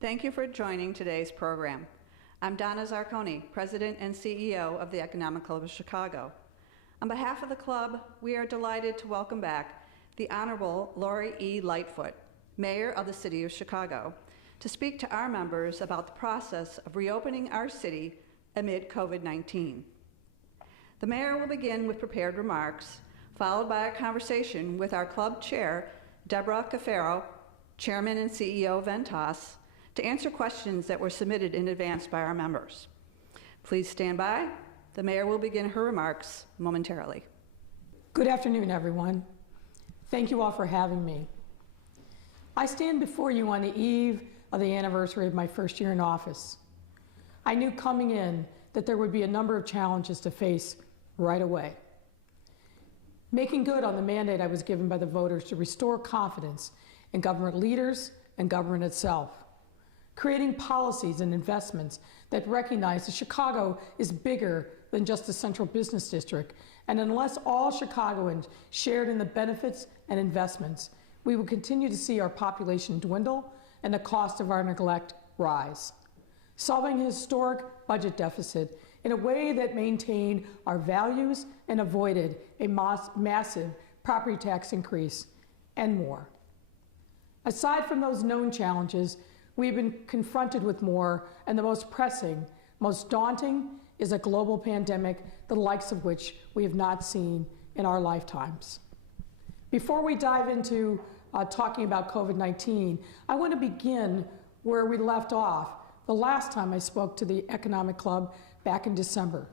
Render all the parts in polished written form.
Thank you for joining today's program. I'm Donna Zarconi, President and CEO of the Economic Club of Chicago. On behalf of the club, we are delighted to welcome back the Honorable Lori E. Lightfoot, Mayor of the City of Chicago, to speak to our members about the process of reopening our city amid COVID-19. The Mayor will begin with prepared remarks, followed by a conversation with our club chair, Debra A, Cafaro, Chairman and CEO of Ventas, to answer questions that were submitted in advance by our members. Please stand by. The Mayor will begin her remarks momentarily. Good afternoon, everyone. Thank you all for having me. I stand before you on the eve of the anniversary of my first year in office. I knew coming in that there would be a number of challenges to face right away. Making good on the mandate I was given by the voters to restore confidence in government leaders and government itself. Creating policies and investments that recognize that Chicago is bigger than just a central business district, and unless all Chicagoans shared in the benefits and investments, we will continue to see our population dwindle and the cost of our neglect rise. Solving a historic budget deficit in a way that maintained our values and avoided a massive property tax increase, and more. Aside from those known challenges, we've been confronted with more, and the most pressing, most daunting, is a global pandemic, the likes of which we have not seen in our lifetimes. Before we dive into talking about COVID-19, I want to begin where we left off the last time I spoke to the Economic Club back in December.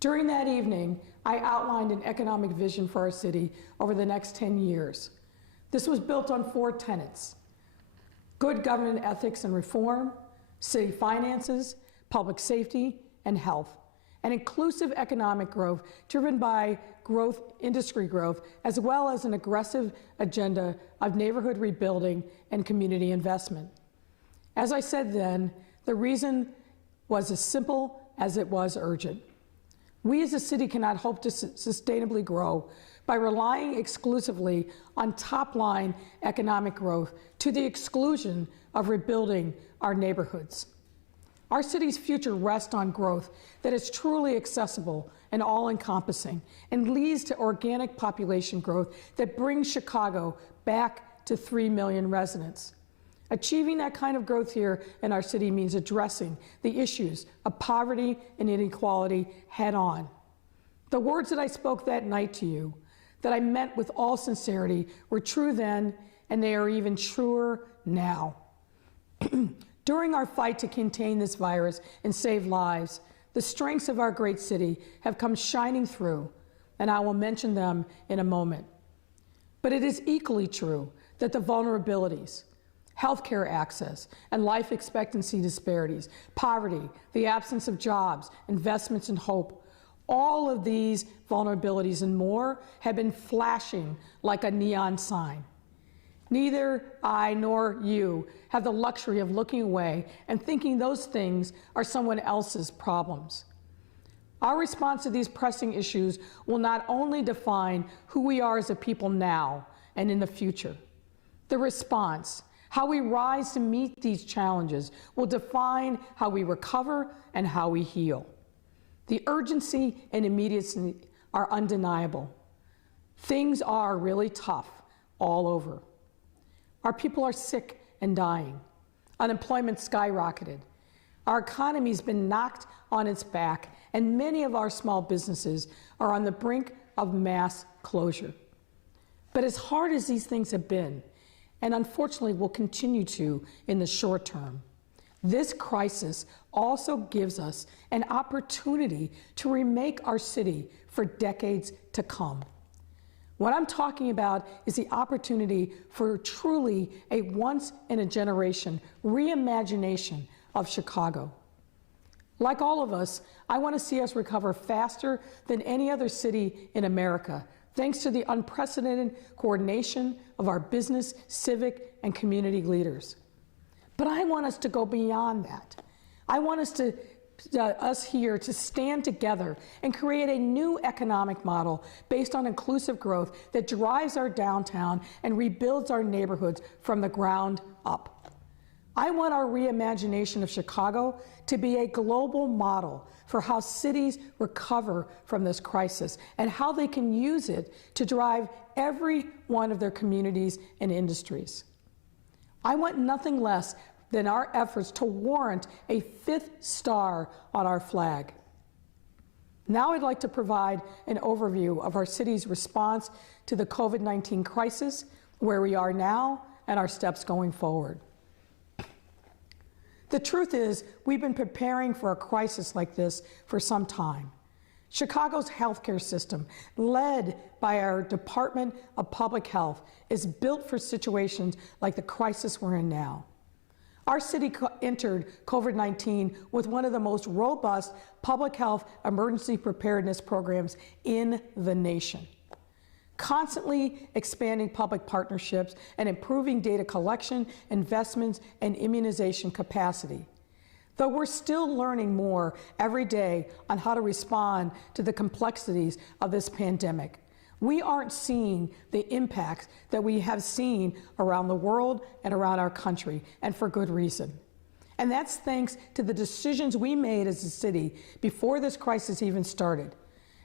During that evening, I outlined an economic vision for our city over the next 10 years. This was built on 4 tenets: good government ethics and reform, city finances, public safety, and health, and inclusive economic growth driven by industry growth, as well as an aggressive agenda of neighborhood rebuilding and community investment. As I said then, the reason was as simple as it was urgent. We as a city cannot hope to sustainably grow by relying exclusively on top-line economic growth to the exclusion of rebuilding our neighborhoods. Our city's future rests on growth that is truly accessible and all-encompassing and leads to organic population growth that brings Chicago back to 3 million residents. Achieving that kind of growth here in our city means addressing the issues of poverty and inequality head on. The words that I spoke that night to you, that I meant with all sincerity, were true then, and they are even truer now. During our fight to contain this virus and save lives, the strengths of our great city have come shining through, and I will mention them in a moment. But it is equally true that the vulnerabilities, healthcare access and life expectancy disparities, poverty, the absence of jobs, investments and hope, all of these vulnerabilities and more have been flashing like a neon sign. Neither I nor you have the luxury of looking away and thinking those things are someone else's problems. Our response to these pressing issues will not only define who we are as a people now and in the future. The response, how we rise to meet these challenges, will define how we recover and how we heal. The urgency and immediacy are undeniable. Things are really tough all over. Our people are sick and dying. Unemployment skyrocketed. Our economy's been knocked on its back, and many of our small businesses are on the brink of mass closure. But as hard as these things have been, and unfortunately will continue to in the short term, this crisis also gives us an opportunity to remake our city for decades to come. What I'm talking about is the opportunity for truly a once-in-a-generation reimagination of Chicago. Like all of us, I want to see us recover faster than any other city in America, thanks to the unprecedented coordination of our business, civic, and community leaders. But I want us to go beyond that. I want us here to stand together and create a new economic model based on inclusive growth that drives our downtown and rebuilds our neighborhoods from the ground up. I want our reimagination of Chicago to be a global model for how cities recover from this crisis and how they can use it to drive every one of their communities and industries. I want nothing less than our efforts to warrant a 5th star on our flag. Now I'd like to provide an overview of our city's response to the COVID-19 crisis, where we are now, and our steps going forward. The truth is, we've been preparing for a crisis like this for some time. Chicago's healthcare system, led by our Department of Public Health, is built for situations like the crisis we're in now. Our city entered COVID-19 with one of the most robust public health emergency preparedness programs in the nation. Constantly expanding public partnerships and improving data collection, investments, and immunization capacity. Though we're still learning more every day on how to respond to the complexities of this pandemic, we aren't seeing the impacts that we have seen around the world and around our country, and for good reason. And that's thanks to the decisions we made as a city before this crisis even started,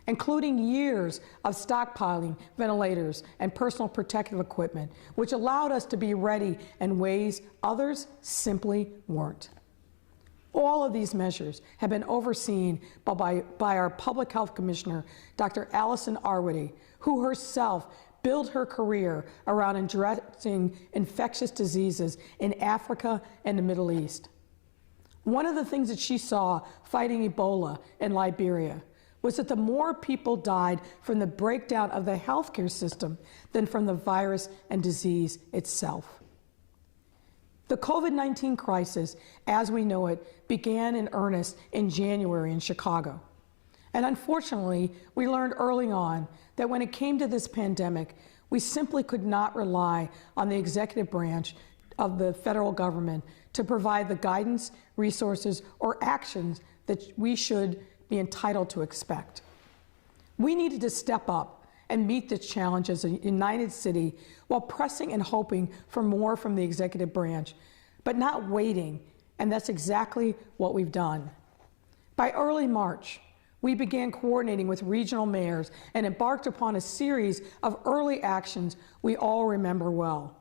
including years of stockpiling ventilators and personal protective equipment, which allowed us to be ready in ways others simply weren't. All of these measures have been overseen by our Public Health Commissioner, Dr. Allison Arwady, who herself built her career around addressing infectious diseases in Africa and the Middle East. One of the things that she saw fighting Ebola in Liberia was that the more people died from the breakdown of the healthcare system than from the virus and disease itself. The COVID-19 crisis, as we know it, began in earnest in January in Chicago. And unfortunately, we learned early on that when it came to this pandemic, we simply could not rely on the executive branch of the federal government to provide the guidance, resources, or actions that we should be entitled to expect. We needed to step up and meet this challenge as a united city while pressing and hoping for more from the executive branch, but not waiting, and that's exactly what we've done. By early March, we began coordinating with regional mayors and embarked upon a series of early actions we all remember well.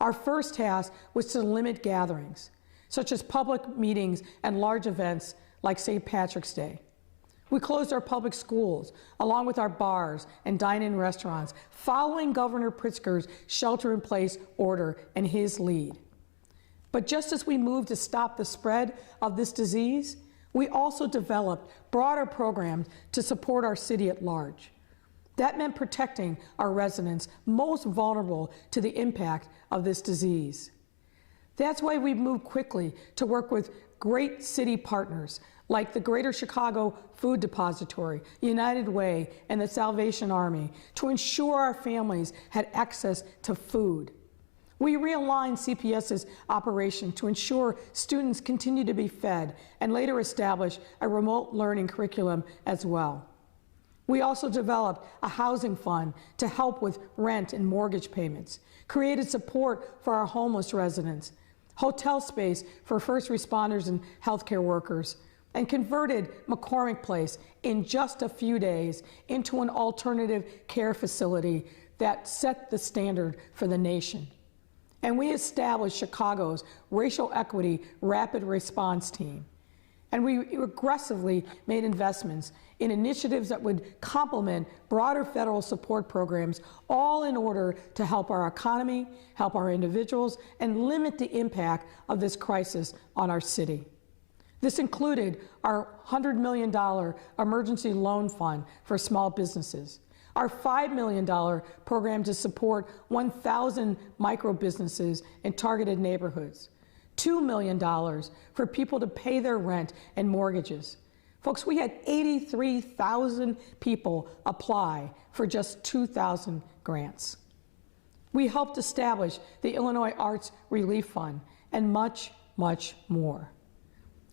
Our first task was to limit gatherings, such as public meetings and large events like St. Patrick's Day. We closed our public schools, along with our bars and dine-in restaurants, following Governor Pritzker's shelter-in-place order and his lead. But just as we moved to stop the spread of this disease, we also developed broader programs to support our city at large. That meant protecting our residents most vulnerable to the impact of this disease. That's why we moved quickly to work with great city partners like the Greater Chicago Food Depository, United Way, and the Salvation Army to ensure our families had access to food. We realigned CPS's operation to ensure students continue to be fed and later established a remote learning curriculum as well. We also developed a housing fund to help with rent and mortgage payments, created support for our homeless residents, hotel space for first responders and healthcare workers, and converted McCormick Place in just a few days into an alternative care facility that set the standard for the nation. And we established Chicago's Racial Equity Rapid Response Team. And we aggressively made investments in initiatives that would complement broader federal support programs, all in order to help our economy, help our individuals, and limit the impact of this crisis on our city. This included our $100 million emergency loan fund for small businesses, our $5 million program to support 1,000 micro businesses in targeted neighborhoods, $2 million for people to pay their rent and mortgages. Folks, we had 83,000 people apply for just 2,000 grants. We helped establish the Illinois Arts Relief Fund and much, much more.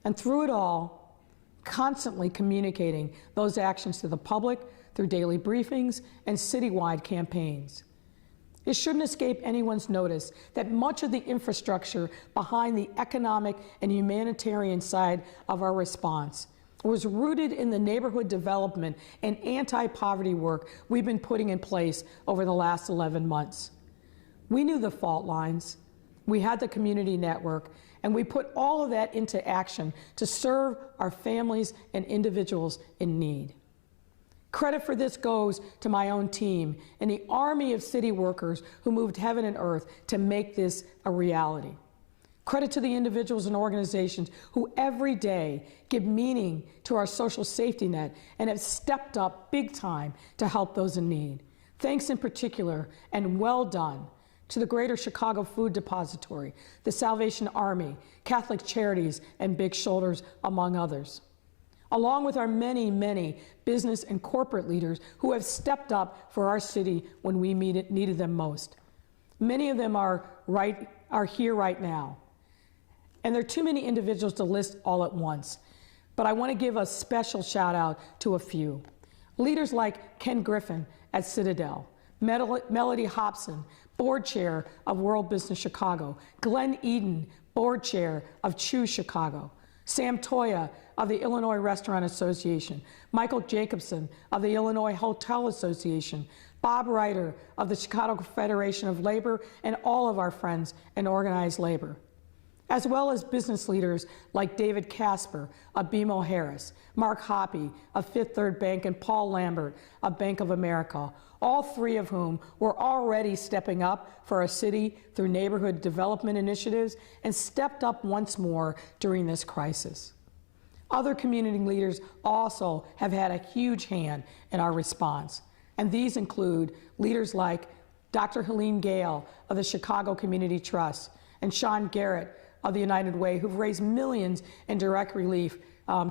And through it all, constantly communicating those actions to the public through daily briefings and citywide campaigns. It shouldn't escape anyone's notice that much of the infrastructure behind the economic and humanitarian side of our response was rooted in the neighborhood development and anti-poverty work we've been putting in place over the last 11 months. We knew the fault lines, we had the community network, and we put all of that into action to serve our families and individuals in need. Credit for this goes to my own team and the army of city workers who moved heaven and earth to make this a reality. Credit to the individuals and organizations who every day give meaning to our social safety net and have stepped up big time to help those in need. Thanks in particular, and well done, to the Greater Chicago Food Depository, the Salvation Army, Catholic Charities, and Big Shoulders, among others. Along with our many, many business and corporate leaders who have stepped up for our city when we needed them most. Many of them are here right now. And there are too many individuals to list all at once, but I want to give a special shout out to a few. Leaders like Ken Griffin at Citadel, Melody Hobson, board chair of World Business Chicago, Glenn Eden, board chair of Choose Chicago, Sam Toya of the Illinois Restaurant Association, Michael Jacobson of the Illinois Hotel Association, Bob Ryder of the Chicago Federation of Labor, and all of our friends in organized labor, as well as business leaders like David Casper of BMO Harris, Mark Hoppe of Fifth Third Bank, and Paul Lambert of Bank of America, all three of whom were already stepping up for our city through neighborhood development initiatives and stepped up once more during this crisis. Other community leaders also have had a huge hand in our response, and these include leaders like Dr. Helene Gale of the Chicago Community Trust and Sean Garrett of the United Way, who've raised millions in direct relief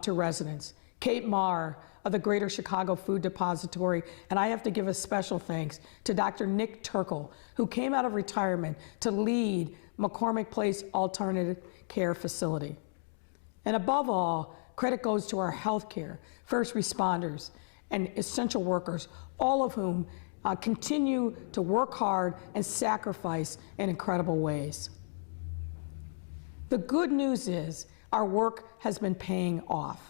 to residents. Kate Marr of the Greater Chicago Food Depository, and I have to give a special thanks to Dr. Nick Turkle, who came out of retirement to lead McCormick Place Alternative Care Facility. And above all, credit goes to our healthcare, first responders, and essential workers, all of whom continue to work hard and sacrifice in incredible ways. The good news is our work has been paying off.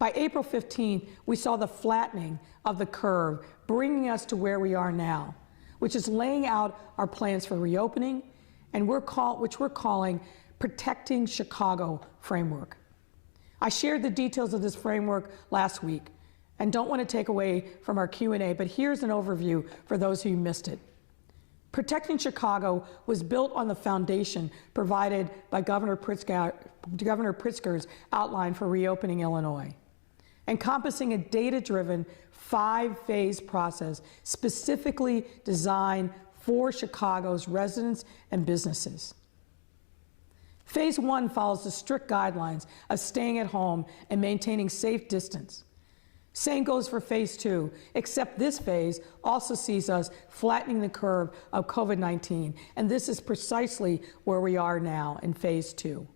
By April 15th, we saw the flattening of the curve, bringing us to where we are now, which is laying out our plans for reopening, and which we're calling Protecting Chicago Framework. I shared the details of this framework last week, and don't want to take away from our Q&A, but here's an overview for those who missed it. Protecting Chicago was built on the foundation provided by Governor Pritzker's outline for reopening Illinois, encompassing a data-driven 5-phase process specifically designed for Chicago's residents and businesses. Phase 1 follows the strict guidelines of staying at home and maintaining safe distance. Same goes for Phase 2, except this phase also sees us flattening the curve of COVID-19, and this is precisely where we are now in Phase 2.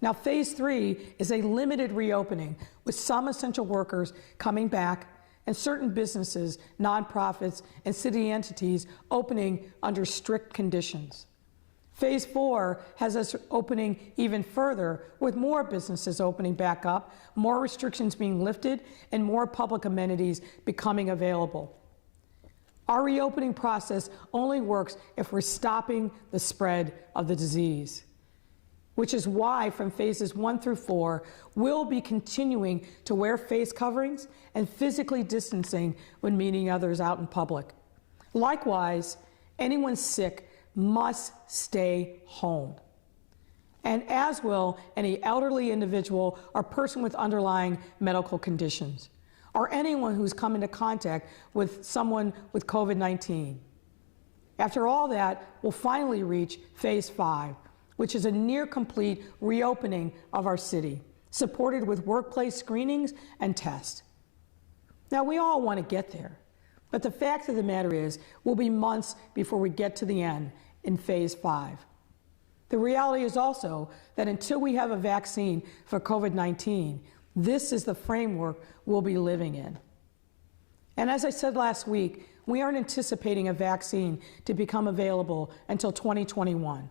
Now, Phase 3 is a limited reopening with some essential workers coming back and certain businesses, nonprofits, and city entities opening under strict conditions. Phase 4 has us opening even further with more businesses opening back up, more restrictions being lifted, and more public amenities becoming available. Our reopening process only works if we're stopping the spread of the disease, which is why from phases 1 through 4, we'll be continuing to wear face coverings and physically distancing when meeting others out in public. Likewise, anyone sick must stay home, and as will any elderly individual or person with underlying medical conditions, or anyone who's come into contact with someone with COVID-19. After all that, we'll finally reach Phase 5, which is a near-complete reopening of our city, supported with workplace screenings and tests. Now, we all want to get there, but the fact of the matter is, we'll be months before we get to the end in Phase 5. The reality is also that until we have a vaccine for COVID-19, this is the framework we'll be living in. And as I said last week, we aren't anticipating a vaccine to become available until 2021.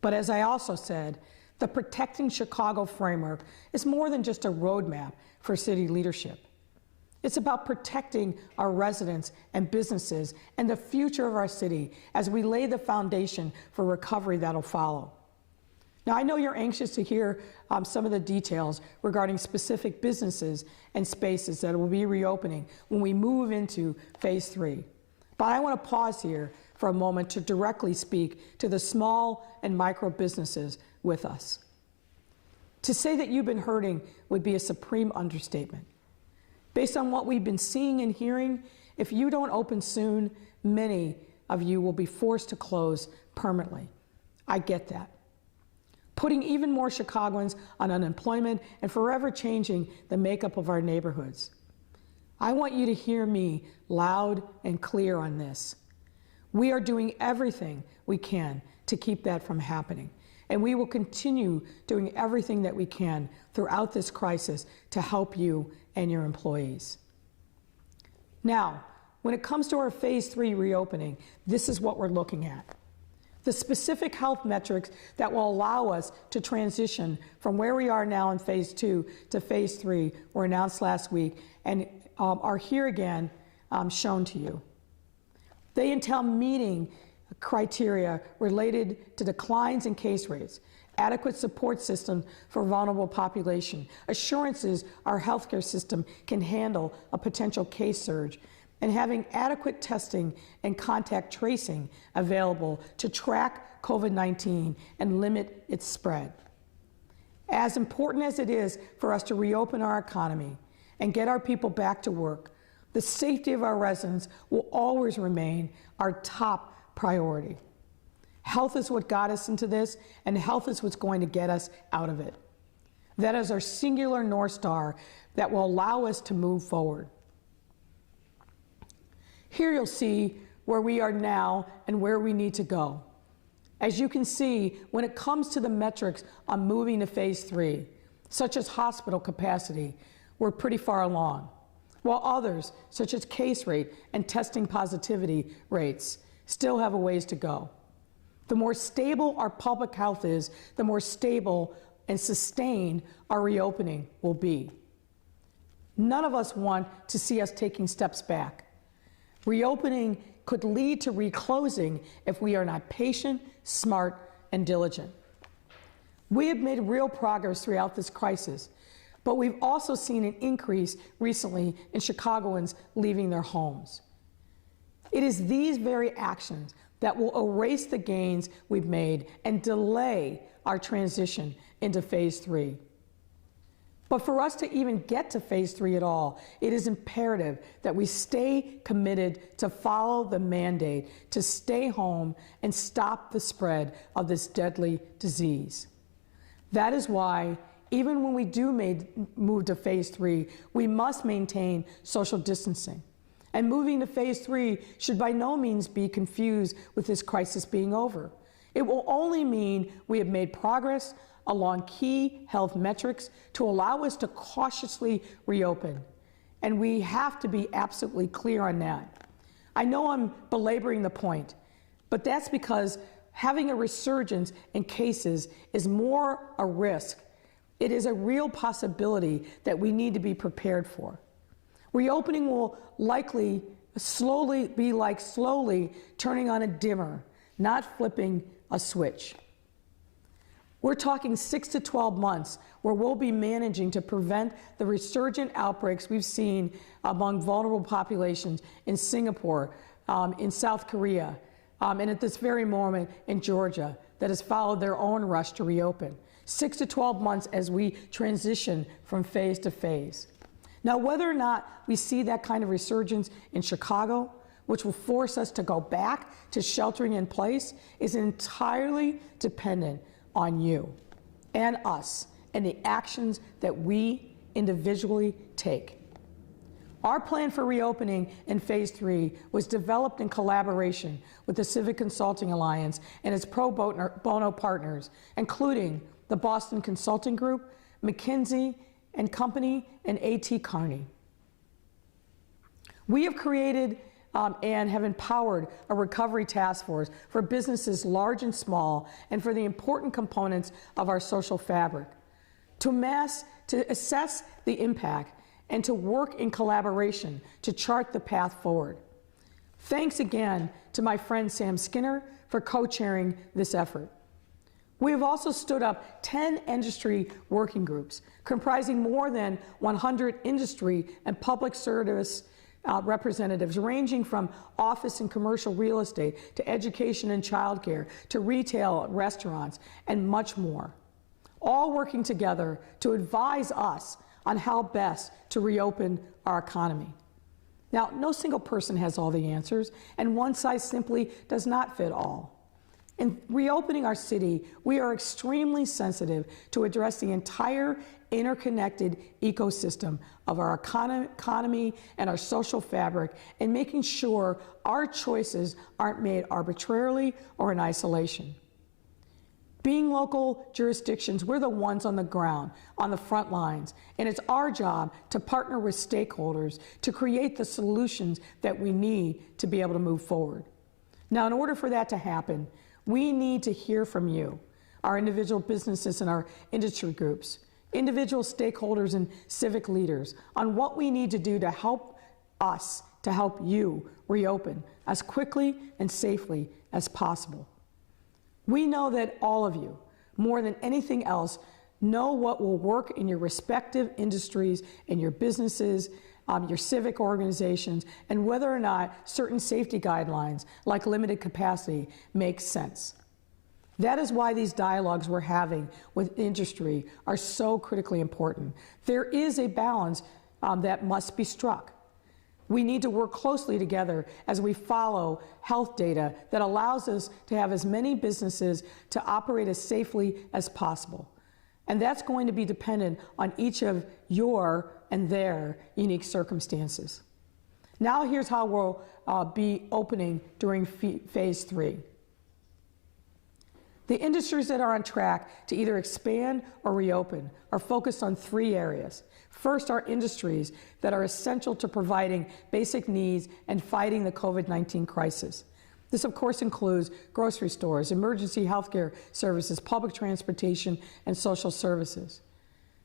But as I also said, the Protecting Chicago framework is more than just a roadmap for city leadership. It's about protecting our residents and businesses and the future of our city as we lay the foundation for recovery that'll follow. Now, I know you're anxious to hear some of the details regarding specific businesses and spaces that will be reopening when we move into phase 3. But I want to pause here for a moment to directly speak to the small and micro businesses with us. To say that you've been hurting would be a supreme understatement. Based on what we've been seeing and hearing, if you don't open soon, many of you will be forced to close permanently. I get that. Putting even more Chicagoans on unemployment and forever changing the makeup of our neighborhoods. I want you to hear me loud and clear on this. We are doing everything we can to keep that from happening, and we will continue doing everything that we can throughout this crisis to help you and your employees. Now, when it comes to our phase 3 reopening, this is what we're looking at. The specific health metrics that will allow us to transition from where we are now in phase 2 to phase 3 were announced last week and are here again shown to you. They entail meeting criteria related to declines in case rates, adequate support systems for vulnerable population, assurances our healthcare system can handle a potential case surge, and having adequate testing and contact tracing available to track COVID-19 and limit its spread. As important as it is for us to reopen our economy and get our people back to work, the safety of our residents will always remain our top priority. Health is what got us into this, and health is what's going to get us out of it. That is our singular North Star that will allow us to move forward. Here you'll see where we are now and where we need to go. As you can see, when it comes to the metrics on moving to phase 3, such as hospital capacity, we're pretty far along, while others, such as case rate and testing positivity rates, still have a ways to go. The more stable our public health is, the more stable and sustained our reopening will be. None of us want to see us taking steps back. Reopening could lead to reclosing if we are not patient, smart, and diligent. We have made real progress throughout this crisis, but we've also seen an increase recently in Chicagoans leaving their homes. It is these very actions that will erase the gains we've made and delay our transition into phase 3. But for us to even get to phase 3 at all, it is imperative that we stay committed to follow the mandate to stay home and stop the spread of this deadly disease. That is why, even when we do move to phase 3, we must maintain social distancing. And moving to phase 3 should by no means be confused with this crisis being over. It will only mean we have made progress along key health metrics to allow us to cautiously reopen. And we have to be absolutely clear on that. I know I'm belaboring the point, but that's because having a resurgence in cases is more a risk. It is a real possibility that we need to be prepared for. Reopening will likely be like slowly turning on a dimmer, not flipping a switch. We're talking 6 to 12 months where we'll be managing to prevent the resurgent outbreaks we've seen among vulnerable populations in Singapore, in South Korea, and at this very moment in Georgia that has followed their own rush to reopen. 6 to 12 months as we transition from phase to phase. Now, whether or not we see that kind of resurgence in Chicago, which will force us to go back to sheltering in place, is entirely dependent on you and us and the actions that we individually take. Our plan for reopening in phase 3 was developed in collaboration with the Civic Consulting Alliance and its pro bono partners, including the Boston Consulting Group, McKinsey & Company, and A.T. Kearney. We have created and have empowered a recovery task force for businesses large and small and for the important components of our social fabric to assess the impact and to work in collaboration to chart the path forward. Thanks again to my friend Sam Skinner for co-chairing this effort. We have also stood up 10 industry working groups comprising more than 100 industry and public service representatives ranging from office and commercial real estate to education and childcare to retail, restaurants, and much more, all working together to advise us on how best to reopen our economy. Now, no single person has all the answers, and one size simply does not fit all. In reopening our city, we are extremely sensitive to address the entire interconnected ecosystem of our economy and our social fabric, and making sure our choices aren't made arbitrarily or in isolation. Being local jurisdictions, we're the ones on the ground, on the front lines, and it's our job to partner with stakeholders to create the solutions that we need to be able to move forward. Now, in order for that to happen, we need to hear from you, our individual businesses and our industry groups, individual stakeholders and civic leaders, on what we need to do to help us, to help you reopen as quickly and safely as possible. We know that all of you, more than anything else, know what will work in your respective industries and your businesses, your civic organizations, and whether or not certain safety guidelines, like limited capacity, make sense. That is why these dialogues we're having with industry are so critically important. There is a balance that must be struck. We need to work closely together as we follow health data that allows us to have as many businesses to operate as safely as possible. And that's going to be dependent on each of your and their unique circumstances. Now here's how we'll be opening during phase 3. The industries that are on track to either expand or reopen are focused on 3 areas. First, are industries that are essential to providing basic needs and fighting the COVID-19 crisis. This, of course, includes grocery stores, emergency healthcare services, public transportation, and social services.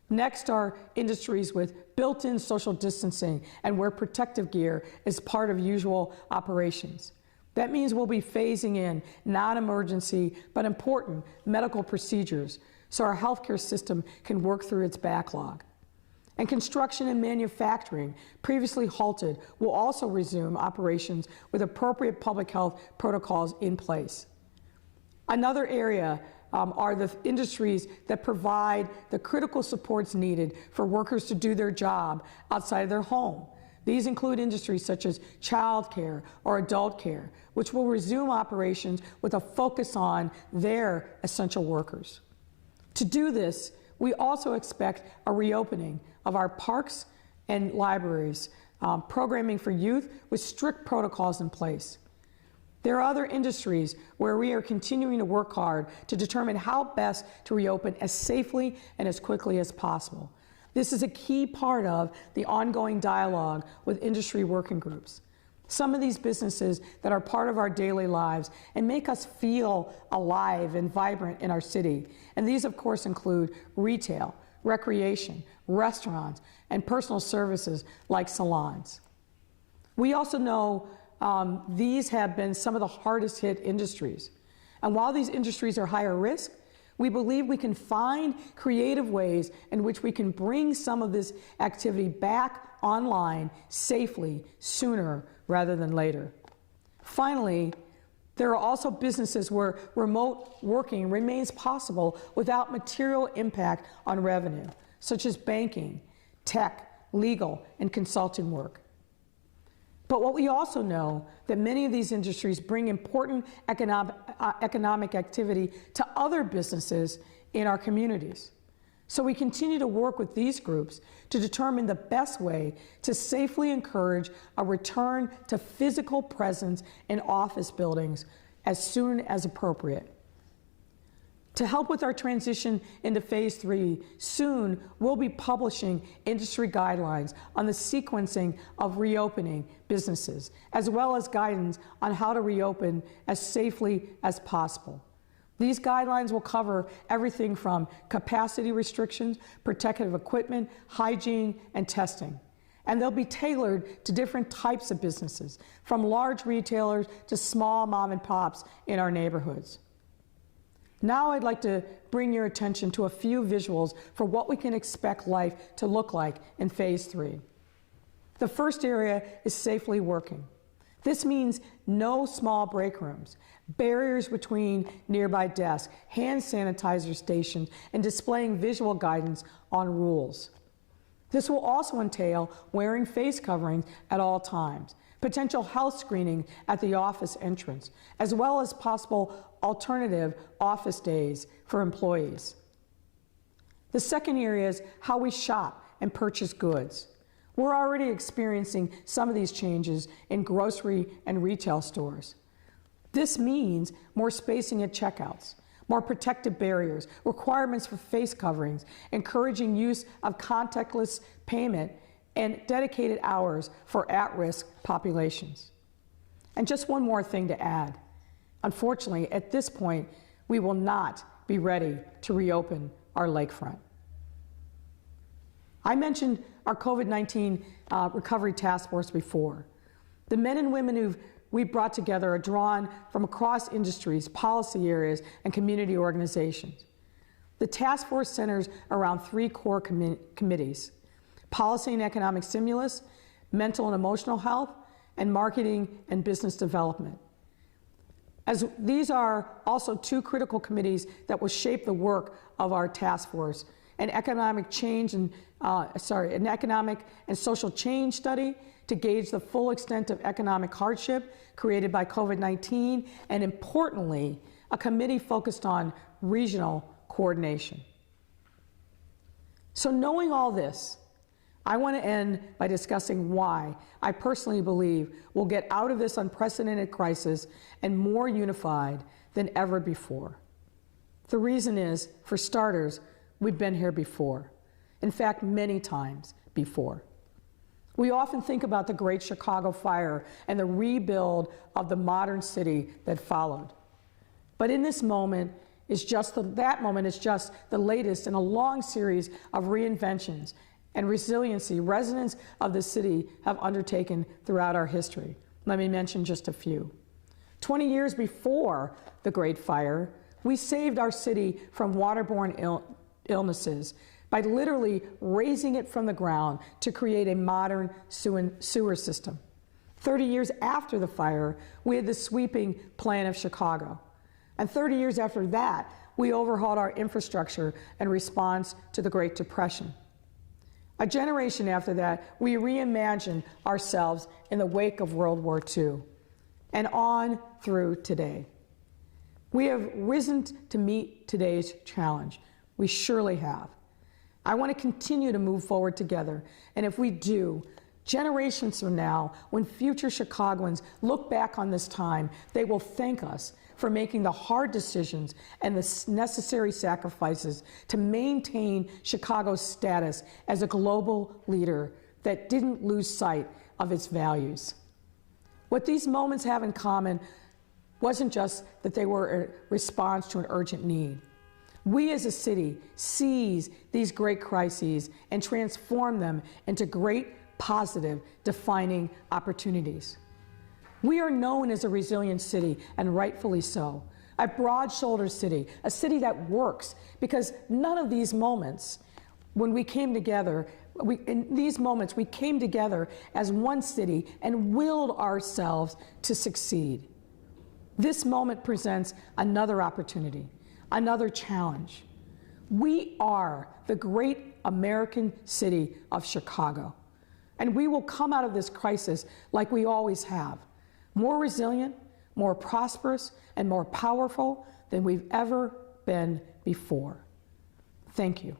Next are industries with built-in social distancing and where protective gear is part of usual operations. That means we'll be phasing in non-emergency but important medical procedures so our healthcare system can work through its backlog. And construction and manufacturing, previously halted, will also resume operations with appropriate public health protocols in place. Another area are the industries that provide the critical supports needed for workers to do their job outside of their home. These include industries such as childcare or adult care, which will resume operations with a focus on their essential workers. To do this, we also expect a reopening of our parks and libraries, programming for youth with strict protocols in place. There are other industries where we are continuing to work hard to determine how best to reopen as safely and as quickly as possible. This is a key part of the ongoing dialogue with industry working groups. Some of these businesses that are part of our daily lives and make us feel alive and vibrant in our city. And these, of course, include retail, recreation, restaurants, and personal services like salons. We also know these have been some of the hardest hit industries. And while these industries are higher risk, we believe we can find creative ways in which we can bring some of this activity back online safely sooner rather than later. Finally, there are also businesses where remote working remains possible without material impact on revenue, such as banking, tech, legal, and consulting work. But what we also know that many of these industries bring important economic activity to other businesses in our communities. So we continue to work with these groups to determine the best way to safely encourage a return to physical presence in office buildings as soon as appropriate. To help with our transition into phase 3, soon we'll be publishing industry guidelines on the sequencing of reopening businesses, as well as guidance on how to reopen as safely as possible. These guidelines will cover everything from capacity restrictions, protective equipment, hygiene, and testing. And they'll be tailored to different types of businesses, from large retailers to small mom and pops in our neighborhoods. Now I'd like to bring your attention to a few visuals for what we can expect life to look like in phase 3. The first area is safely working. This means no small break rooms, barriers between nearby desks, hand sanitizer stations, and displaying visual guidance on rules. This will also entail wearing face coverings at all times, potential health screening at the office entrance, as well as possible alternative office days for employees. The second area is how we shop and purchase goods. We're already experiencing some of these changes in grocery and retail stores. This means more spacing at checkouts, more protective barriers, requirements for face coverings, encouraging use of contactless payment, and dedicated hours for at-risk populations. And just one more thing to add. Unfortunately, at this point, we will not be ready to reopen our lakefront. I mentioned our COVID-19 recovery task force before. The men and women we've brought together are drawn from across industries, policy areas, and community organizations. The task force centers around 3 core committees: policy and economic stimulus, mental and emotional health, and marketing and business development. As these are also 2 critical committees that will shape the work of our task force: an economic and social change study to gauge the full extent of economic hardship created by COVID-19, and importantly, a committee focused on regional coordination. So knowing all this, I want to end by discussing why I personally believe we'll get out of this unprecedented crisis and more unified than ever before. The reason is, for starters, we've been here before. In fact, many times before. We often think about the Great Chicago Fire and the rebuild of the modern city that followed. But in this moment, that moment is just the latest in a long series of reinventions and resiliency residents of the city have undertaken throughout our history. Let me mention just a few. 20 years before the Great Fire, we saved our city from waterborne illnesses by literally raising it from the ground to create a modern sewer system. 30 years after the fire, we had the sweeping Plan of Chicago. And 30 years after that, we overhauled our infrastructure in response to the Great Depression. A generation after that, we reimagined ourselves in the wake of World War II, and on through today. We have risen to meet today's challenge. We surely have. I want to continue to move forward together, and if we do, generations from now, when future Chicagoans look back on this time, they will thank us for making the hard decisions and the necessary sacrifices to maintain Chicago's status as a global leader that didn't lose sight of its values. What these moments have in common wasn't just that they were a response to an urgent need. We as a city seize these great crises and transform them into great, positive, defining opportunities. We are known as a resilient city, and rightfully so. A broad-shouldered city, a city that works, because none of these moments, when we came together, in these moments, we came together as one city and willed ourselves to succeed. This moment presents another opportunity, another challenge. We are the great American city of Chicago, and we will come out of this crisis like we always have, more resilient, more prosperous, and more powerful than we've ever been before. Thank you.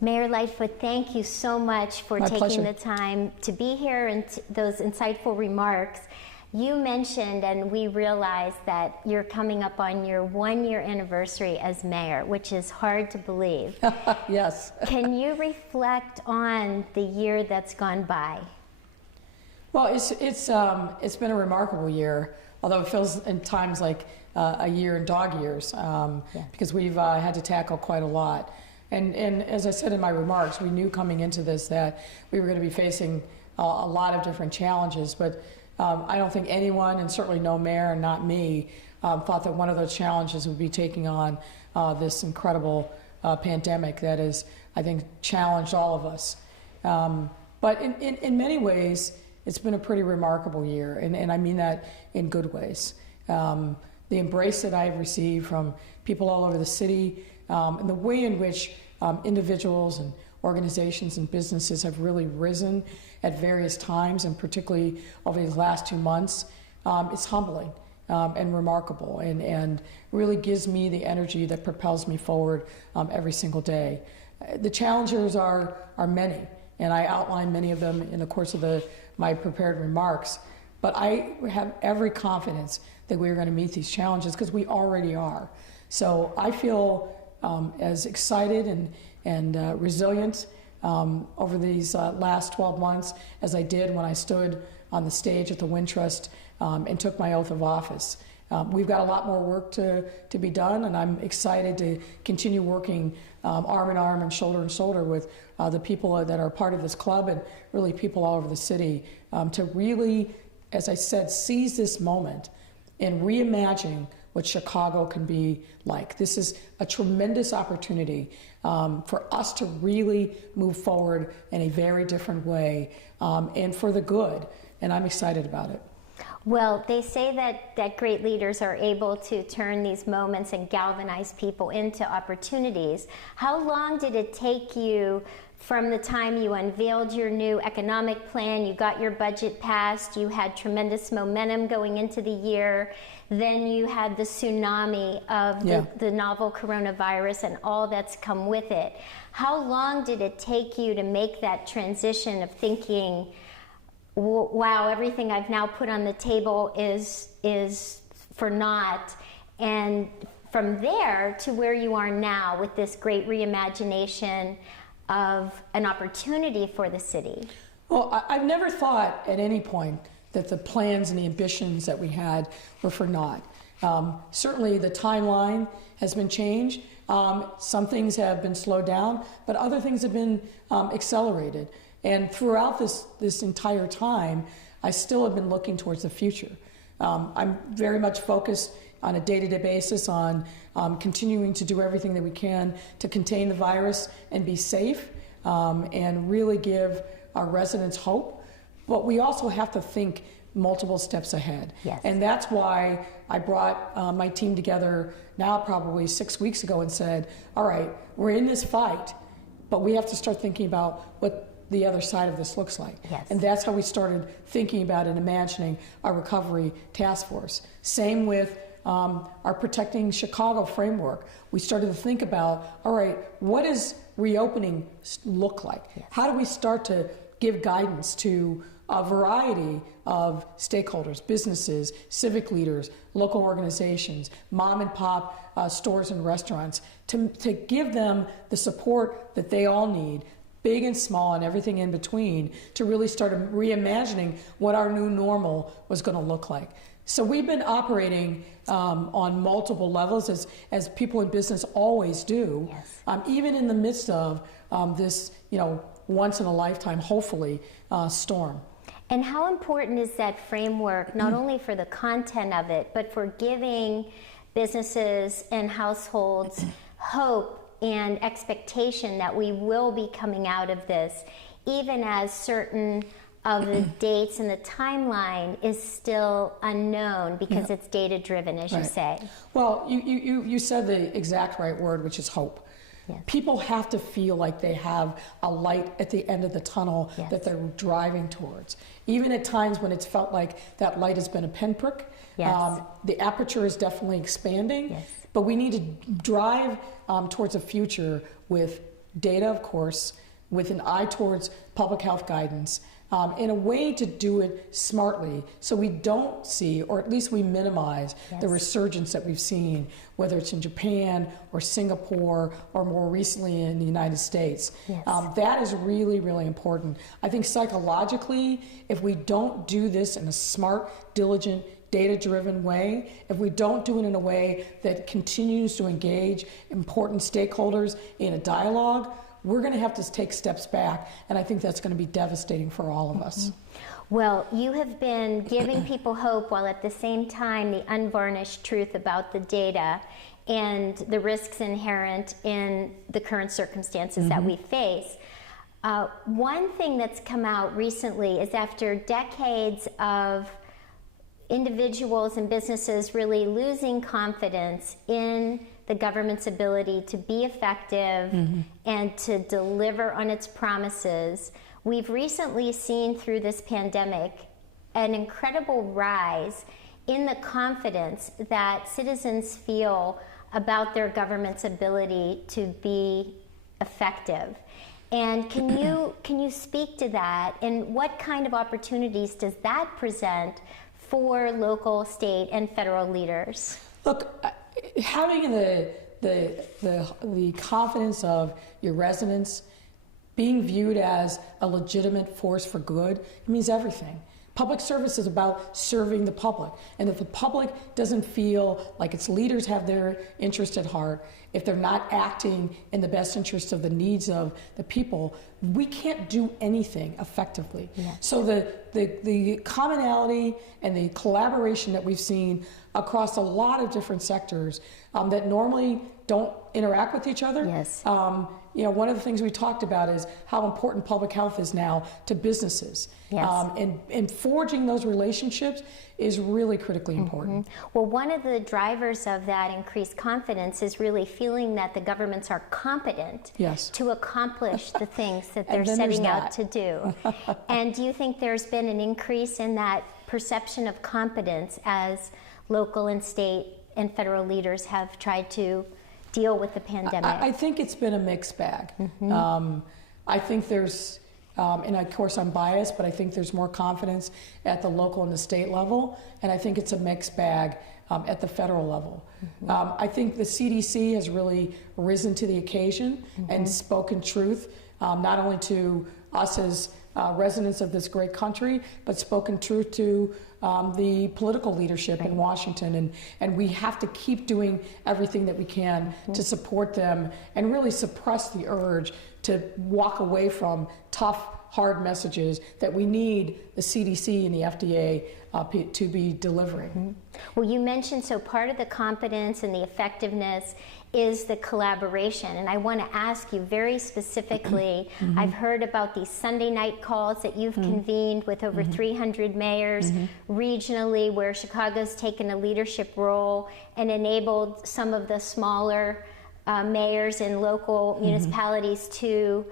Mayor Lightfoot, thank you so much for My taking pleasure. the time to be here and those insightful remarks. You mentioned, and we realized that you're coming up on your 1-year anniversary as mayor, which is hard to believe. Yes. Can you reflect on the year that's gone by? Well, it's been a remarkable year, although it feels in times like a year in dog years, because we've had to tackle quite a lot. And as I said in my remarks, we knew coming into this that we were going to be facing a lot of different challenges, but I don't think anyone, and certainly no mayor and not me, thought that one of those challenges would be taking on this incredible pandemic that has, I think, challenged all of us. But in many ways, it's been a pretty remarkable year, and I mean that in good ways. The embrace that I've received from people all over the city, and the way in which individuals and organizations and businesses have really risen at various times, and particularly over these last 2 months, it's humbling and remarkable, and really gives me the energy that propels me forward every single day. The challenges are many, and I outlined many of them in the course of my prepared remarks, but I have every confidence that we're going to meet these challenges because we already are. So I feel as excited and resilient over these last 12 months as I did when I stood on the stage at the Wintrust and took my oath of office. We've got a lot more work to be done, and I'm excited to continue working arm in arm and shoulder with the people that are part of this club and really people all over the city to really, as I said, seize this moment and reimagine what Chicago can be like. This is a tremendous opportunity for us to really move forward in a very different way and for the good, and I'm excited about it. Well, they say that great leaders are able to turn these moments and galvanize people into opportunities. How long did it take you from the time you unveiled your new economic plan, you got your budget passed, you had tremendous momentum going into the year, then you had the tsunami of the novel coronavirus and all that's come with it. How long did it take you to make that transition of thinking, wow, everything I've now put on the table is for naught, and from there to where you are now with this great reimagination of an opportunity for the city? Well, I've never thought at any point that the plans and the ambitions that we had were for naught. Certainly the timeline has been changed. Some things have been slowed down, but other things have been accelerated. And throughout this entire time, I still have been looking towards the future. I'm very much focused on a day-to-day basis on continuing to do everything that we can to contain the virus and be safe and really give our residents hope. But we also have to think multiple steps ahead. Yes. And that's why I brought my team together now probably 6 weeks ago and said, all right, we're in this fight, but we have to start thinking about what the other side of this looks like. Yes. And that's how we started thinking about and imagining our recovery task force. Same with our Protecting Chicago framework. We started to think about, all right, what does reopening look like? Yes. How do we start to give guidance to a variety of stakeholders, businesses, civic leaders, local organizations, mom and pop stores and restaurants, to give them the support that they all need, big and small and everything in between, to really start reimagining what our new normal was going to look like. So we've been operating on multiple levels, as people in business always do, yes. Even in the midst of this, once in a lifetime, hopefully, storm. And how important is that framework, not only for the content of it, but for giving businesses and households hope and expectation that we will be coming out of this, even as certain of the dates and the timeline is still unknown because it's data-driven, as you say. Well, you said the exact right word, which is hope. Yes. People have to feel like they have a light at the end of the tunnel that they're driving towards. Even at times when it's felt like that light has been a pinprick, the aperture is definitely expanding, but we need to drive towards a future with data, of course, with an eye towards public health guidance, in a way to do it smartly so we don't see, or at least we minimize, the resurgence that we've seen, whether it's in Japan or Singapore or more recently in the United States. That is really, really important. I think psychologically, if we don't do this in a smart, diligent, data-driven way, if we don't do it in a way that continues to engage important stakeholders in a dialogue, we're going to have to take steps back, and I think that's going to be devastating for all of us. Well, you have been giving people hope while at the same time the unvarnished truth about the data and the risks inherent in the current circumstances that we face. One thing that's come out recently is after decades of individuals and businesses really losing confidence in the government's ability to be effective and to deliver on its promises, we've recently seen through this pandemic an incredible rise in the confidence that citizens feel about their government's ability to be effective. And can you speak to that, and what kind of opportunities does that present for local, state, and federal leaders? Look, having the confidence of your residents, being viewed as a legitimate force for good, it means everything. Public service is about serving the public. And if the public doesn't feel like its leaders have their interest at heart, if they're not acting in the best interest of the needs of the people, we can't do anything effectively. So the commonality and the collaboration that we've seen across a lot of different sectors that normally don't interact with each other. One of the things we talked about is how important public health is now to businesses. And forging those relationships is really critically important. Well, one of the drivers of that increased confidence is really feeling that the governments are competent to accomplish the things that they're setting out to do. And do you think there's been an increase in that perception of competence as local and state and federal leaders have tried to deal with the pandemic? I think it's been a mixed bag. I think there's, and of course I'm biased, but I think there's more confidence at the local and the state level, and I think it's a mixed bag at the federal level. I think the CDC has really risen to the occasion and spoken truth, not only to us as residents of this great country, but spoken truth to the political leadership in Washington, and we have to keep doing everything that we can to support them and really suppress the urge to walk away from tough, hard messages that we need the CDC and the FDA to be delivering. Well, you mentioned, so part of the competence and the effectiveness is the collaboration, and I want to ask you very specifically, I've heard about these Sunday night calls that you've convened with over 300 mayors regionally, where Chicago's taken a leadership role and enabled some of the smaller mayors in local municipalities to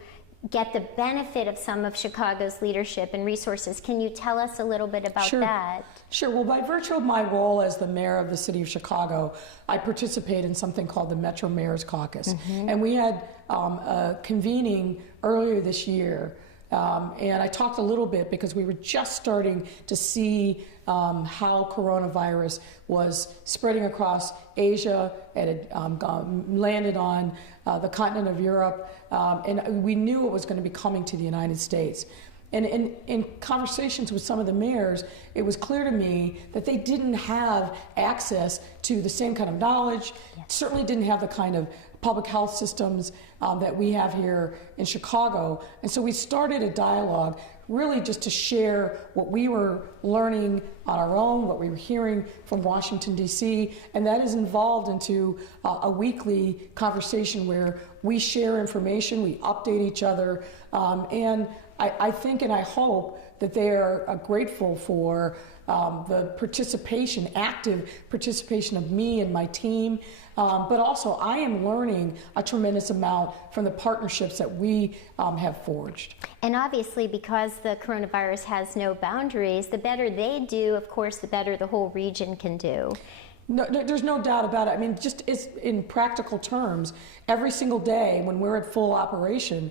get the benefit of some of Chicago's leadership and resources. Can you tell us a little bit about that? Sure. Well, by virtue of my role as the mayor of the city of Chicago, I participate in something called the Metro Mayor's Caucus. And we had a convening earlier this year. And I talked a little bit because we were just starting to see how coronavirus was spreading across Asia, and it landed on the continent of Europe, and we knew it was going to be coming to the United States. And in conversations with some of the mayors, it was clear to me that they didn't have access to the same kind of knowledge, certainly didn't have the kind of public health systems that we have here in Chicago. And so we started a dialogue really just to share what we were learning on our own, what we were hearing from Washington, D.C., and that is involved into a weekly conversation where we share information, we update each other, and I think and I hope that they are grateful for the participation, active participation of me and my team, but also I am learning a tremendous amount from the partnerships that we have forged. And obviously, because the coronavirus has no boundaries, the better they do, of course, the better the whole region can do. No, there's no doubt about it. I mean, just in practical terms, every single day when we're at full operation,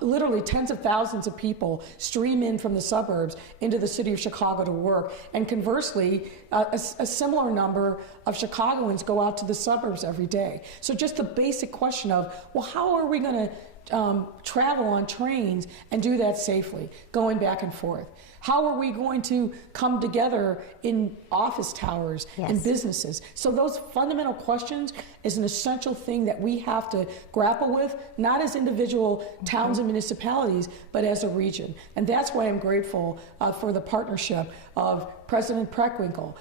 literally tens of thousands of people stream in from the suburbs into the city of Chicago to work. And conversely, a similar number of Chicagoans go out to the suburbs every day. So just the basic question of, well, how are we going to travel on trains and do that safely, going back and forth? How are we going to come together in office towers and businesses? So those fundamental questions is an essential thing that we have to grapple with, not as individual towns and municipalities, but as a region. And that's why I'm grateful for the partnership of President Preckwinkle,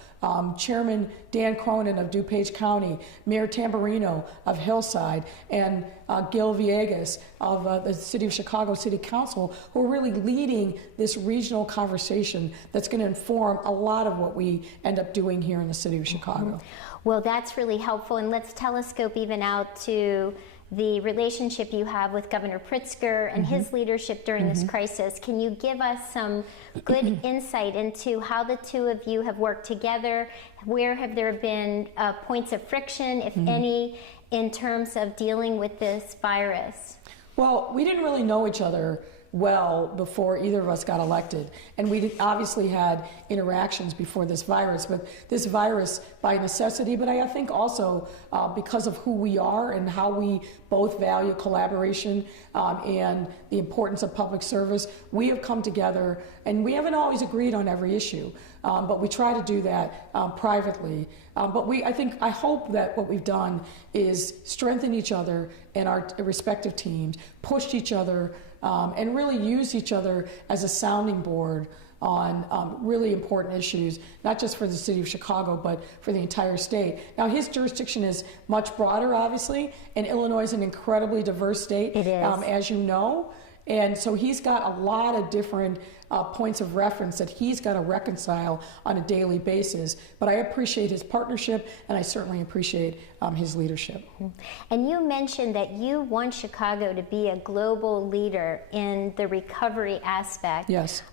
Chairman Dan Cronin of DuPage County, Mayor Tamburino of Hillside, and Gil Villegas of the City of Chicago City Council, who are really leading this regional conversation that's going to inform a lot of what we end up doing here in the City of Chicago. Well, that's really helpful, and let's telescope even out to the relationship you have with Governor Pritzker and his leadership during this crisis. Can you give us some good insight into how the two of you have worked together? Where have there been points of friction, if any, in terms of dealing with this virus? Well, we didn't really know each other well before either of us got elected. And we obviously had interactions before this virus, but this virus by necessity, but I think also because of who we are and how we both value collaboration and the importance of public service, we have come together, and we haven't always agreed on every issue, but we try to do that privately. But I hope that what we've done is strengthen each other and our respective teams, pushed each other, and really use each other as a sounding board on really important issues, not just for the city of Chicago, but for the entire state. Now, his jurisdiction is much broader, obviously, and Illinois is an incredibly diverse state, it is. As you know. And so he's got a lot of different points of reference that he's got to reconcile on a daily basis. But I appreciate his partnership, and I certainly appreciate his leadership. And you mentioned that you want Chicago to be a global leader in the recovery aspect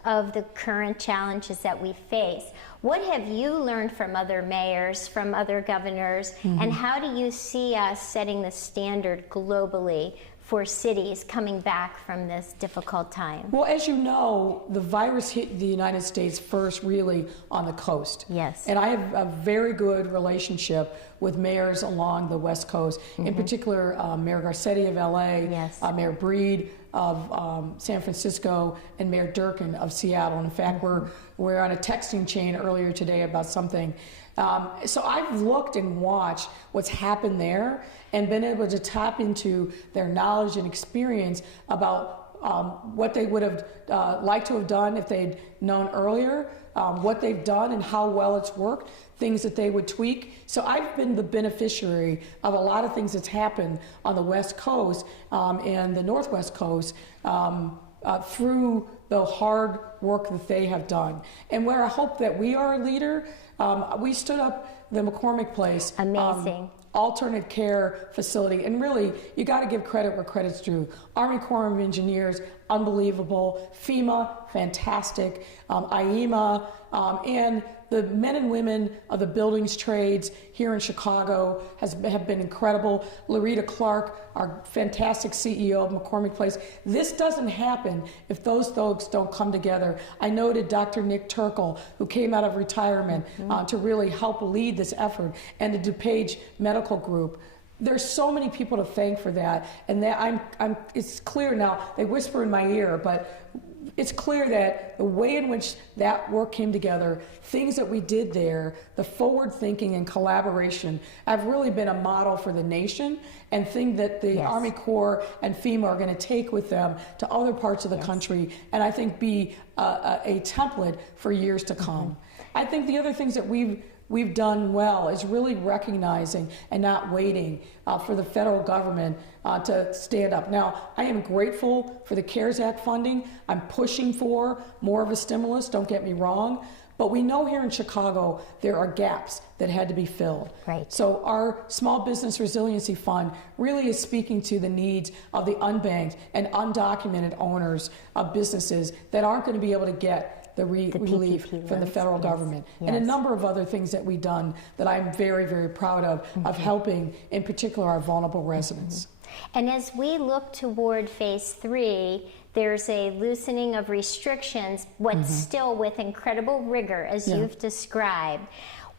of the current challenges that we face. What have you learned from other mayors, from other governors, and how do you see us setting the standard globally for cities coming back from this difficult time? Well, as you know, the virus hit the United States first really on the coast. Yes. And I have a very good relationship with mayors along the West Coast, in particular Mayor Garcetti of LA, Mayor Breed of San Francisco, and Mayor Durkin of Seattle. And in fact, we're on a texting chain earlier today about something. So I've looked and watched what's happened there and been able to tap into their knowledge and experience about what they would have liked to have done if they'd known earlier, what they've done and how well it's worked, things that they would tweak. So I've been the beneficiary of a lot of things that's happened on the West Coast and the Northwest Coast through the hard work that they have done. And where I hope that we are a leader, we stood up the McCormick Place. Amazing. Alternate care facility, and really you got to give credit where credit's due. Army Corps of Engineers, unbelievable. FEMA, fantastic. IEMA, and the men and women of the buildings trades here in Chicago have been incredible. Loretta Clark, our fantastic CEO of McCormick Place. This doesn't happen if those folks don't come together. I noted Dr. Nick Turkle, who came out of retirement to really help lead this effort, and the DuPage Medical Group. There's so many people to thank for that, and that it's clear now. They whisper in my ear, but it's clear that the way in which that work came together, things that we did there, the forward thinking and collaboration have really been a model for the nation, and thing that the Army Corps and FEMA are going to take with them to other parts of the country, and I think be a template for years to come. I think the other things that we've done well is really recognizing and not waiting for the federal government to stand up. Now, I am grateful for the CARES Act funding. I'm pushing for more of a stimulus, don't get me wrong. But we know here in Chicago there are gaps that had to be filled. Right. So our Small Business Resiliency Fund really is speaking to the needs of the unbanked and undocumented owners of businesses that aren't going to be able to get the relief from the federal government, and a number of other things that we've done that I'm very, very proud of helping, in particular, our vulnerable residents. And as we look toward phase 3, there's a loosening of restrictions, but still with incredible rigor, as you've described.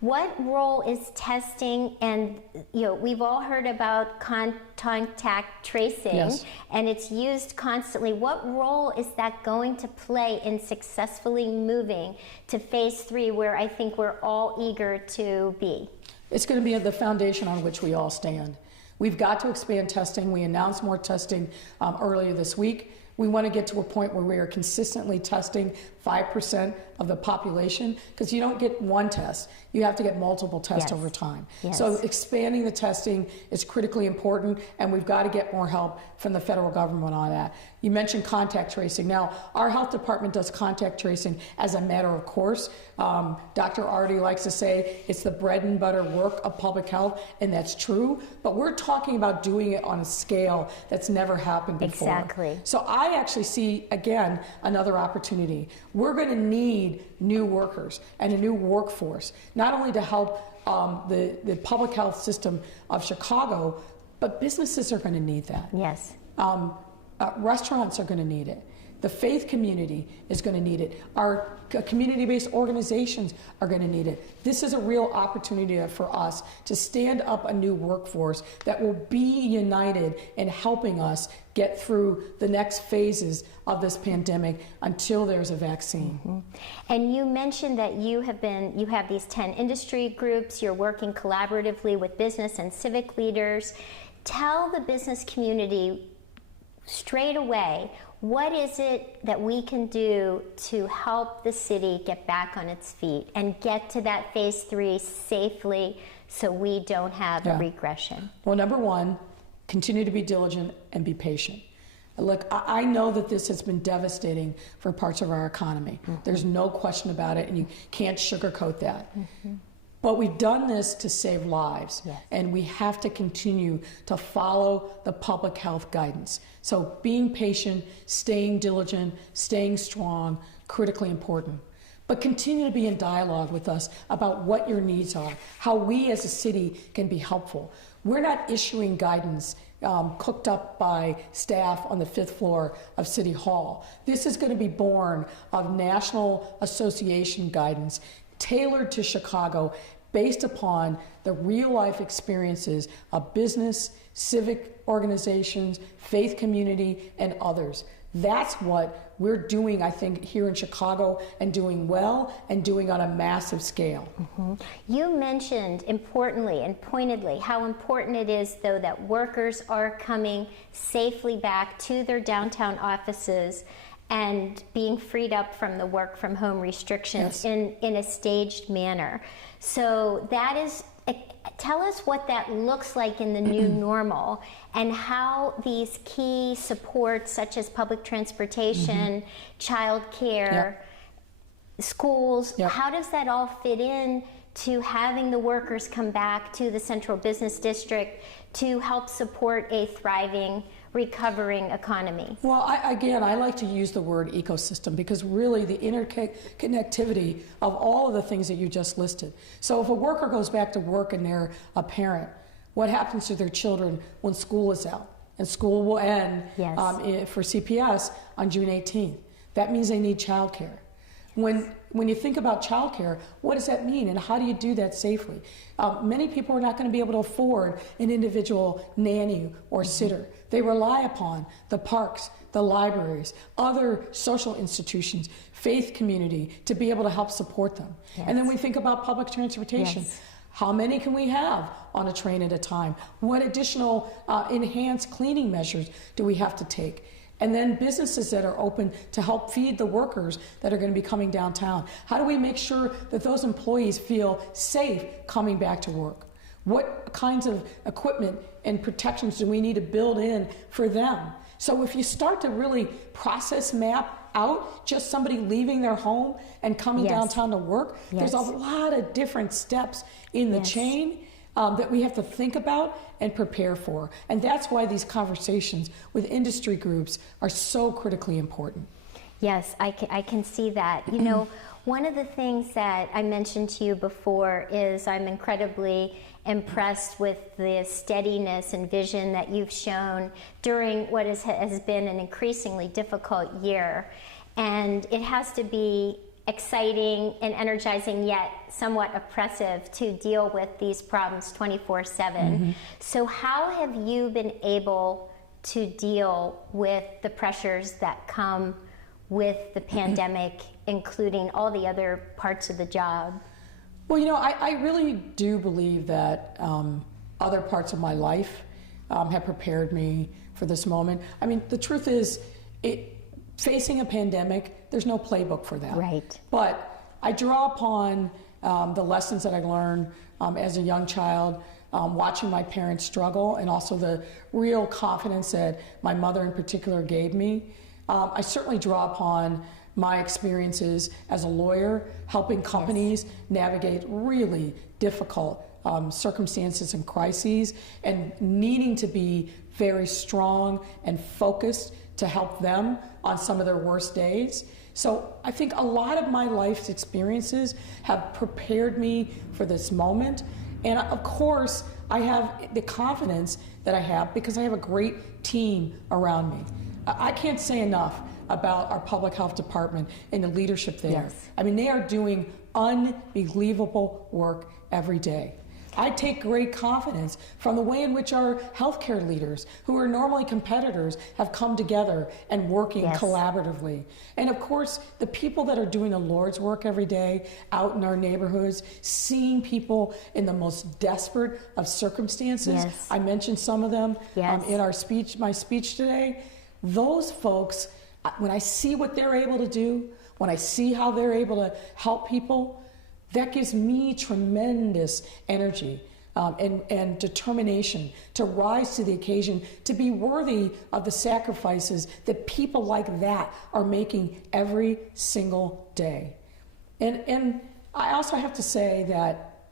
What role is testing, and we've all heard about contact tracing, and it's used constantly. What role is that going to play in successfully moving to phase 3, where I think we're all eager to be? It's going to be the foundation on which we all stand. We've got to expand testing. We announced more testing earlier this week. We want to get to a point where we are consistently testing 5% of the population, because you don't get one test. You have to get multiple tests over time. So expanding the testing is critically important, and we've got to get more help from the federal government on that. You mentioned contact tracing. Now, our health department does contact tracing as a matter of course. Dr. Artie likes to say it's the bread and butter work of public health, and that's true, but we're talking about doing it on a scale that's never happened before. Exactly. So I actually see, again, another opportunity. We're going to need new workers and a new workforce, not only to help the public health system of Chicago, but businesses are going to need that. Yes. Restaurants are going to need it. The faith community is going to need it. Our community-based organizations are going to need it. This is a real opportunity for us to stand up a new workforce that will be united in helping us get through the next phases of this pandemic until there's a vaccine. And you mentioned that you have these 10 industry groups. You're working collaboratively with business and civic leaders. Tell the business community straight away, what is it that we can do to help the city get back on its feet and get to that phase 3 safely, so we don't have a regression? Well, number one, continue to be diligent and be patient. Look, I know that this has been devastating for parts of our economy. There's no question about it, and you can't sugarcoat that. But we've done this to save lives, and we have to continue to follow the public health guidance. So being patient, staying diligent, staying strong, critically important. But continue to be in dialogue with us about what your needs are, how we as a city can be helpful. We're not issuing guidance cooked up by staff on the 5th floor of City Hall. This is going to be born of National Association guidance tailored to Chicago, based upon the real-life experiences of business, civic organizations, faith community, and others. That's what we're doing, I think, here in Chicago, and doing well, and doing on a massive scale. You mentioned importantly and pointedly how important it is, though, that workers are coming safely back to their downtown offices and being freed up from the work from home restrictions in a staged manner. So that is, tell us what that looks like in the new normal, and how these key supports such as public transportation, child care, schools, how does that all fit in to having the workers come back to the Central Business District to help support a thriving, recovering economy? Well, I like to use the word ecosystem, because really the interconnectivity of all of the things that you just listed. So if a worker goes back to work and they're a parent, what happens to their children when school is out? And school will end for CPS on June 18th. That means they need childcare. When you think about childcare, what does that mean, and how do you do that safely? Many people are not going to be able to afford an individual nanny or sitter. They rely upon the parks, the libraries, other social institutions, faith community to be able to help support them. And then we think about public transportation. How many can we have on a train at a time? What additional enhanced cleaning measures do we have to take? And then businesses that are open to help feed the workers that are going to be coming downtown. How do we make sure that those employees feel safe coming back to work? What kinds of equipment and protections do we need to build in for them? So if you start to really process map out just somebody leaving their home and coming downtown to work, there's a lot of different steps in the chain that we have to think about and prepare for. And that's why these conversations with industry groups are so critically important. Yes, I can see that. You know, one of the things that I mentioned to you before is I'm incredibly impressed with the steadiness and vision that you've shown during what has been an increasingly difficult year. And it has to be exciting and energizing, yet somewhat oppressive to deal with these problems 24/7. So how have you been able to deal with the pressures that come with the pandemic, including all the other parts of the job? Well, you know, I really do believe that other parts of my life have prepared me for this moment. I mean, the truth is, facing a pandemic, there's no playbook for that. Right. But I draw upon the lessons that I learned as a young child, watching my parents struggle, and also the real confidence that my mother in particular gave me. I certainly draw upon my experiences as a lawyer, helping companies navigate really difficult circumstances and crises, and needing to be very strong and focused to help them on some of their worst days. So I think a lot of my life's experiences have prepared me for this moment. And of course, I have the confidence that I have because I have a great team around me. I can't say enough about our public health department and the leadership there. Yes. I mean, they are doing unbelievable work every day. I take great confidence from the way in which our healthcare leaders, who are normally competitors, have come together and working collaboratively. And of course, the people that are doing the Lord's work every day out in our neighborhoods, seeing people in the most desperate of circumstances. Yes. I mentioned some of them in our my speech today. Those folks, when I see what they're able to do, when I see how they're able to help people, that gives me tremendous energy and determination to rise to the occasion, to be worthy of the sacrifices that people like that are making every single day. And I also have to say that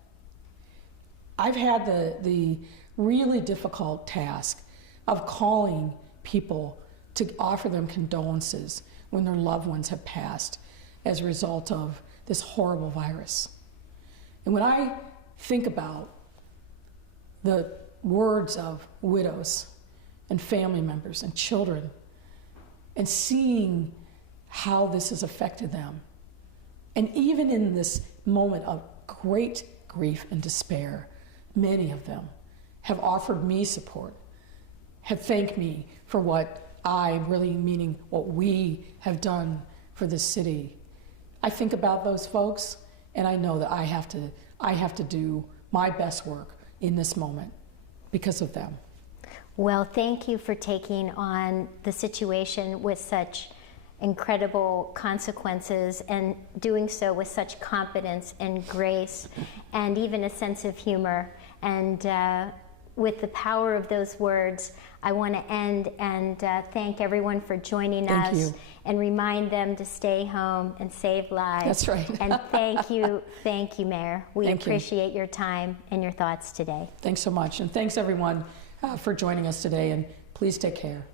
I've had the really difficult task of calling people to offer them condolences when their loved ones have passed as a result of this horrible virus. And when I think about the words of widows and family members and children, and seeing how this has affected them, and even in this moment of great grief and despair, many of them have offered me support, have thanked me for what meaning what we have done for this city. I think about those folks, and I know that I have to do my best work in this moment because of them. Well, thank you for taking on the situation with such incredible consequences and doing so with such competence and grace and even a sense of humor. And with the power of those words, I want to end and thank everyone for joining us and remind them to stay home and save lives. That's right. And thank you, Mayor. We appreciate your time and your thoughts today. Thanks so much. And thanks everyone for joining us today, and please take care.